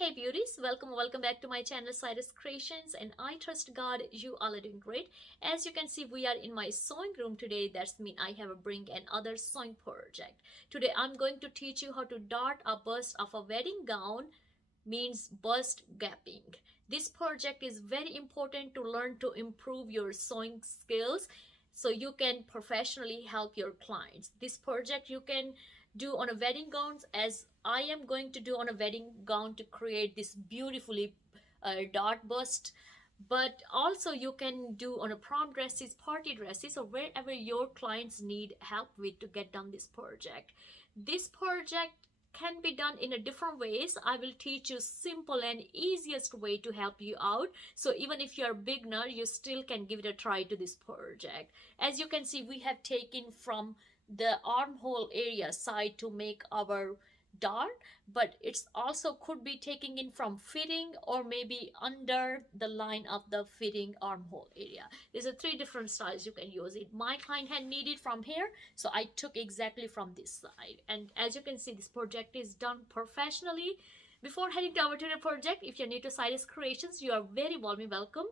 Hey beauties, welcome back to my channel Cyrus Creations, and I trust God you all are doing great. As you can see, we are in my sewing room today. That's mean I have a bring another sewing project. Today I'm going to teach you how to dart a bust of a wedding gown, means bust gapping. This project is very important to learn to improve your sewing skills so you can professionally help your clients. This project you can do on a wedding gowns, as I am going to do on a wedding gown to create this beautifully dot bust, but also you can do on a prom dresses, party dresses, or wherever your clients need help with to get done this project. This project can be done in a different ways. I will teach you simple and easiest way to help you out, so even if you're a beginner you still can give it a try to this project. As you can see, we have taken from the armhole area side to make our dart, but it's also could be taking in from fitting or maybe under the line of the fitting armhole area. There's a three different styles you can use it. My client had needed from here, so I took exactly from this side. And as you can see, this project is done professionally. Before heading to our tutorial project, if you're new to Cyrus Creations, you are very warmly welcome.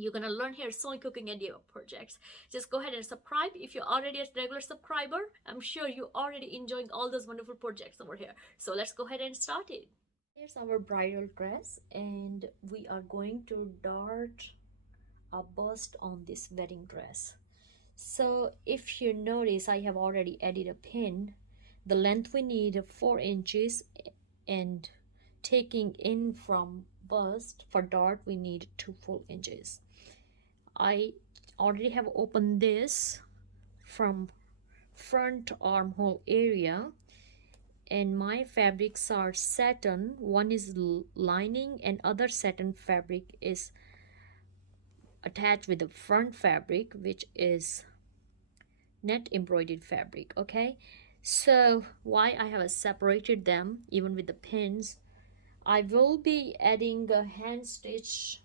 You're gonna learn here sewing, cooking, and yoga projects. Just go ahead and subscribe if you're already a regular subscriber. I'm sure you're already enjoying all those wonderful projects over here. So let's go ahead and start it. Here's our bridal dress, and we are going to dart a bust on this wedding dress. So if you notice, I have already added a pin. The length we need 4 inches, and taking in from bust for dart we need 2 full inches. I already have opened this from front armhole area, and my fabrics are satin. One is lining and other satin fabric is attached with the front fabric, which is net embroidered fabric. Okay, so why I have separated them even with the pins, I will be adding a hand stitch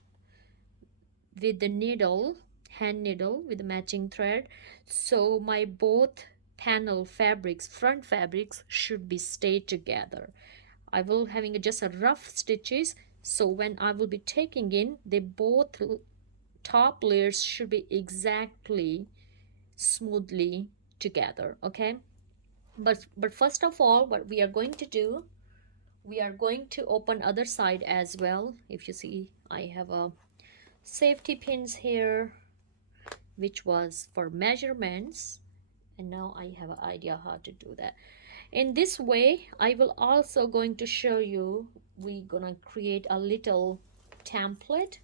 with the needle, hand needle with the matching thread, so my both panel fabrics, front fabrics, should be stayed together. I will having just a rough stitches, so when I will be taking in, they both top layers should be exactly smoothly together. Okay, but first of all, what we are going to do, we are going to open other side as well. If you see, I have a safety pins here which was for measurements, and now I have an idea how to do that. In this way, I will also going to show you, we're gonna create a little template.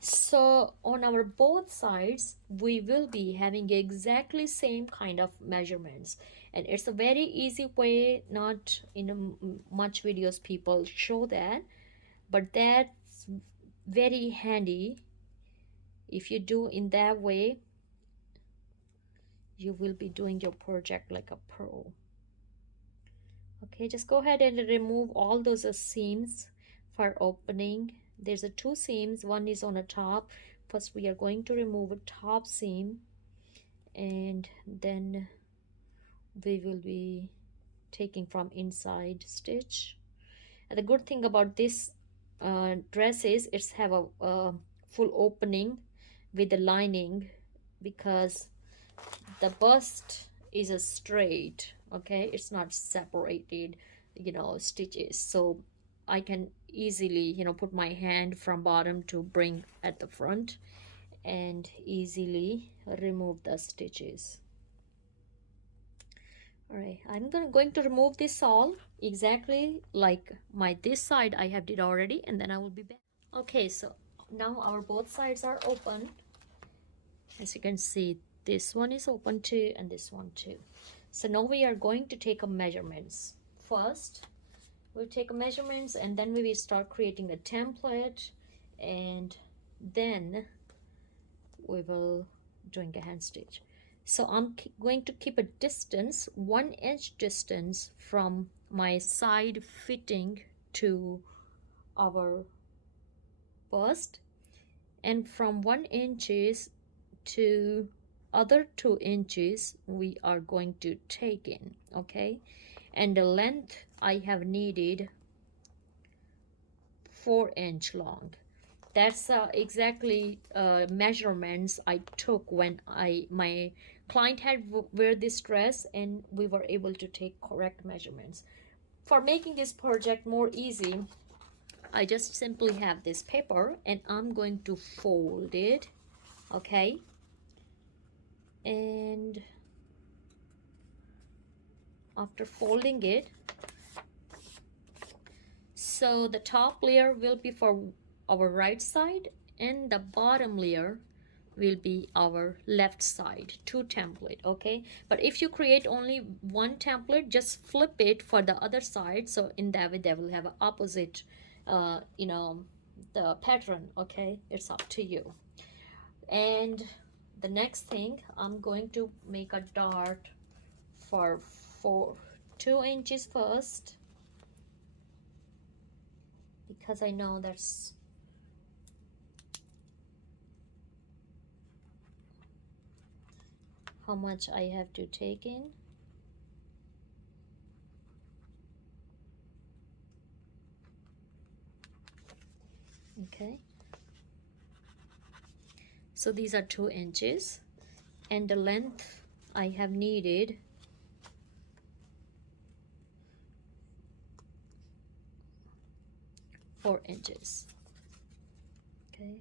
So on our both sides we will be having exactly same kind of measurements, and it's a very easy way. Not in much videos people show that, but that's very handy. If you do in that way, you will be doing your project like a pro. Okay, just go ahead and remove all those seams for opening. There's a 2 seams, one is on the top. First we are going to remove a top seam, and then we will be taking from inside stitch. And the good thing about this dress is it's have a full opening with the lining, because the bust is a straight. Okay, it's not separated, stitches, so I can easily put my hand from bottom to bring at the front and easily remove the stitches. All right, I'm going to remove this all exactly like my this side I have did already, and then I will be back. Okay, so now our both sides are open. As you can see, this one is open too and this one too. So now we are going to take a measurements. First we'll take a measurements, and then we will start creating a template, and then we will doing a hand stitch. So I'm going to keep a distance, 1 inch distance from my side fitting to our bust, and from 1 inches to other 2 inches we are going to take in. Okay, and the length I have needed 4-inch long. That's exactly measurements I took when my client had wear this dress, and we were able to take correct measurements. For making this project more easy, I just simply have this paper and I'm going to fold it, okay? And after folding it, so the top layer will be for our right side and the bottom layer will be our left side, two template, okay? But if you create only one template, just flip it for the other side, so in that way they will have an opposite the pattern, okay? It's up to you. And the next thing, I'm going to make a dart for 2 inches first, because I know that's how much I have to take in. Okay, so these are 2 inches, and the length I have needed 4 inches. Okay,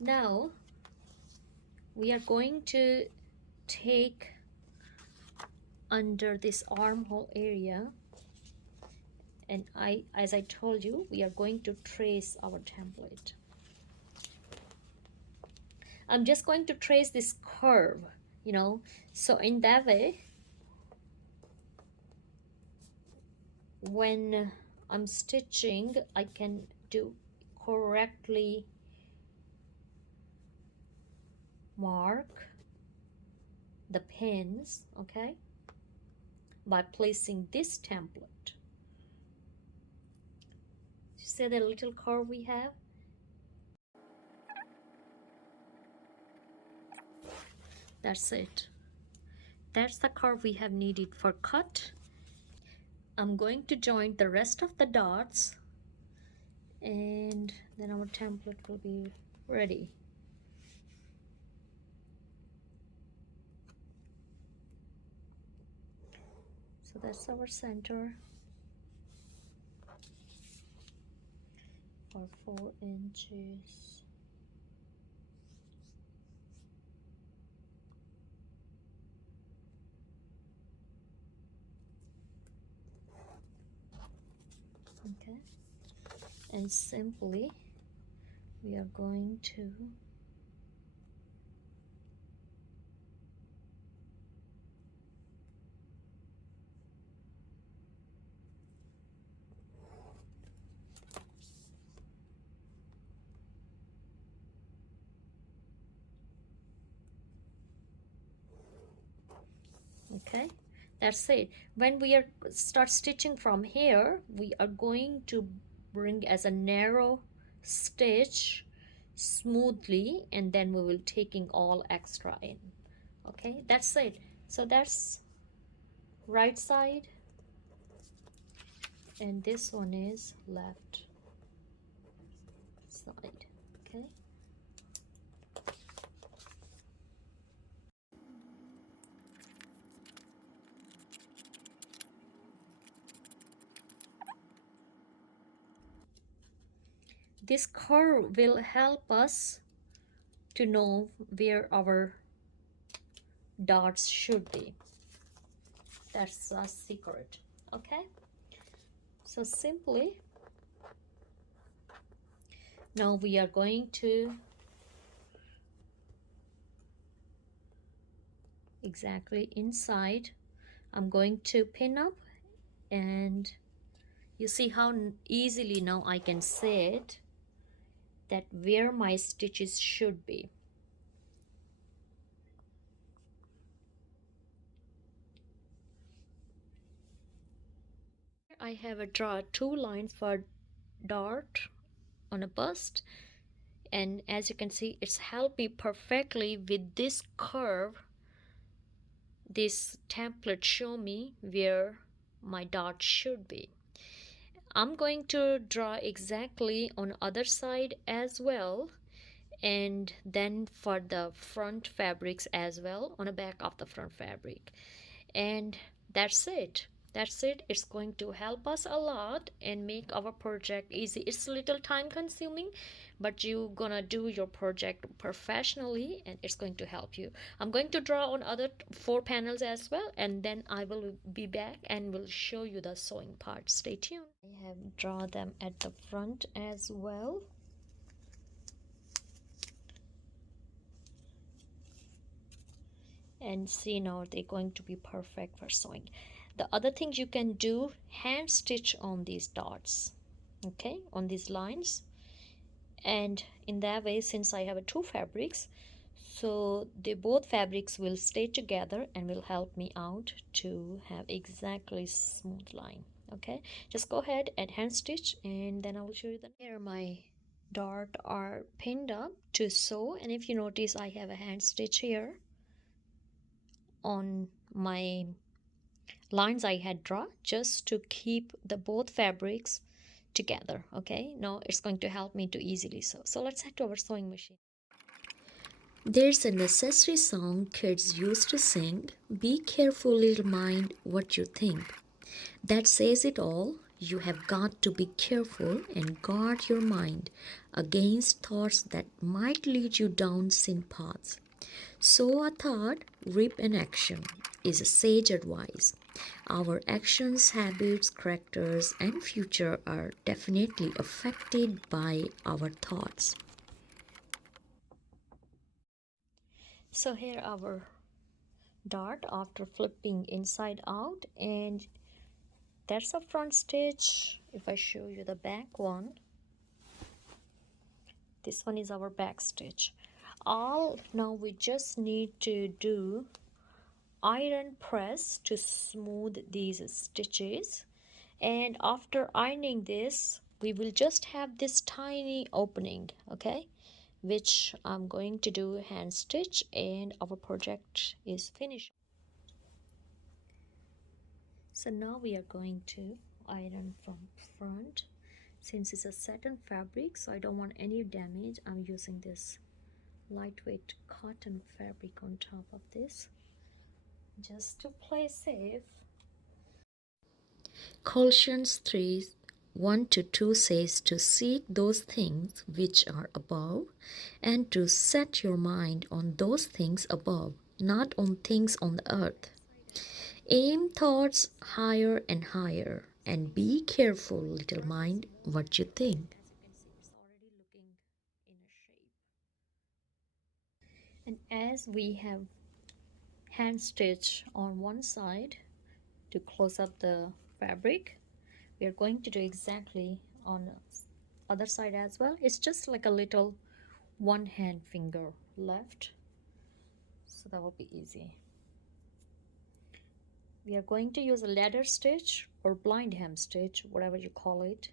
now we are going to take under this armhole area, and as I told you, we are going to trace our template. I'm just going to trace this curve, so in that way, when I'm stitching, I can do correctly mark the pins, okay, by placing this template. You see the little curve we have? That's it. That's the curve we have needed for cut. I'm going to join the rest of the dots, and then our template will be ready. So that's our center for 4 inches. Okay, and simply we are going to okay, that's it. When we are start stitching from here, we are going to bring as a narrow stitch smoothly, and then we will taking all extra in. Okay, that's it. So that's right side, and this one is left side. Okay, this curve will help us to know where our dots should be. That's a secret. Okay, so simply now we are going to exactly inside. I'm going to pin up, and you see how easily now I can set that where my stitches should be. I have draw 2 lines for dart on a bust, and as you can see, it's helped me perfectly with this curve this template show me where my dot should be. I'm going to draw exactly on other side as well, and then for the front fabrics as well, on the back of the front fabric. And that's it. It's going to help us a lot and make our project easy. It's a little time consuming, but you're gonna do your project professionally and it's going to help you. I'm going to draw on other four panels as well, and then I will be back and will show you the sewing part. Stay tuned. I have drawn them at the front as well. And see, now they're going to be perfect for sewing. The other thing you can do, hand stitch on these dots, okay, on these lines. And in that way, since I have two fabrics, so the both fabrics will stay together and will help me out to have exactly smooth line. Okay, just go ahead and hand stitch, and then I will show you. The here my dart are pinned up to sew, and if you notice, I have a hand stitch here on my lines I had drawn, just to keep the both fabrics together. Okay, now it's going to help me to easily sew. So let's head to our sewing machine. There's a necessary song kids used to sing, "Be careful, little mind, what you think." That says it all. You have got to be careful and guard your mind against thoughts that might lead you down sin paths. Sow a thought, reap an action is a sage advice. Our actions, habits, characters, and future are definitely affected by our thoughts. So here our dart after flipping inside out, and that's a front stitch. If I show you the back one, this one is our back stitch. All now we just need to do iron press to smooth these stitches, and after ironing this we will just have this tiny opening, okay, which I'm going to do hand stitch, and our project is finished. So now we are going to iron from front. Since it's a satin fabric, so I don't want any damage, I'm using this lightweight cotton fabric on top of this just to play safe. Colossians 3 1 to 2 says to seek those things which are above and to set your mind on those things above, not on things on the earth. Aim thoughts higher and higher, and be careful, little mind, what you think. And as we have hand stitch on one side to close up the fabric, we are going to do exactly on the other side as well. It's just like a little one hand finger left, so that will be easy. We are going to use a ladder stitch or blind hem stitch, whatever you call it.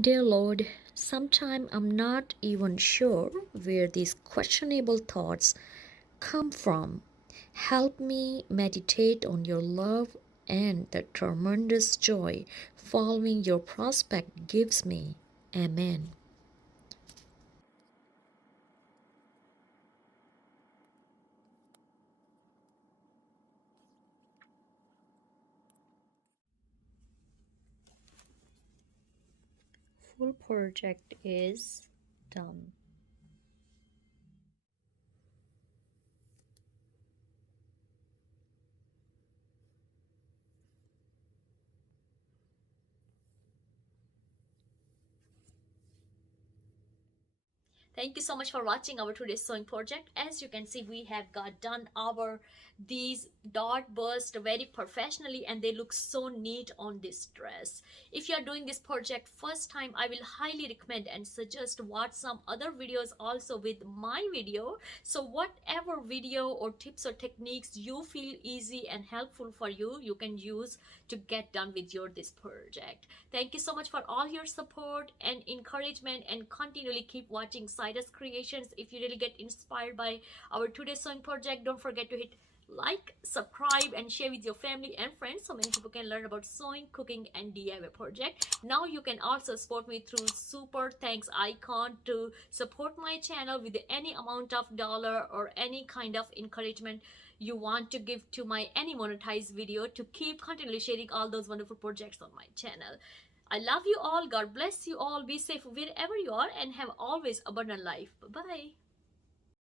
Dear Lord, sometime I'm not even sure where these questionable thoughts come from. Help me meditate on your love and the tremendous joy following your prospect gives me. Amen. Full project is done. Thank you so much for watching our today's sewing project. As you can see, we have got done our these dot burst very professionally and they look so neat on this dress. If you are doing this project first time, I will highly recommend and suggest watch some other videos also with my video. So whatever video or tips or techniques you feel easy and helpful for you, you can use to get done with your this project. Thank you so much for all your support and encouragement, and continually keep watching Cyrus Creations. If you really get inspired by our today's sewing project, don't forget to hit like, subscribe, and share with your family and friends so many people can learn about sewing, cooking, and DIY project. Now you can also support me through super thanks icon to support my channel with any amount of dollar or any kind of encouragement you want to give to my any monetized video to keep continually sharing all those wonderful projects on my channel. I love you all. God bless you all. Be safe wherever you are and have always abundant life. Bye bye.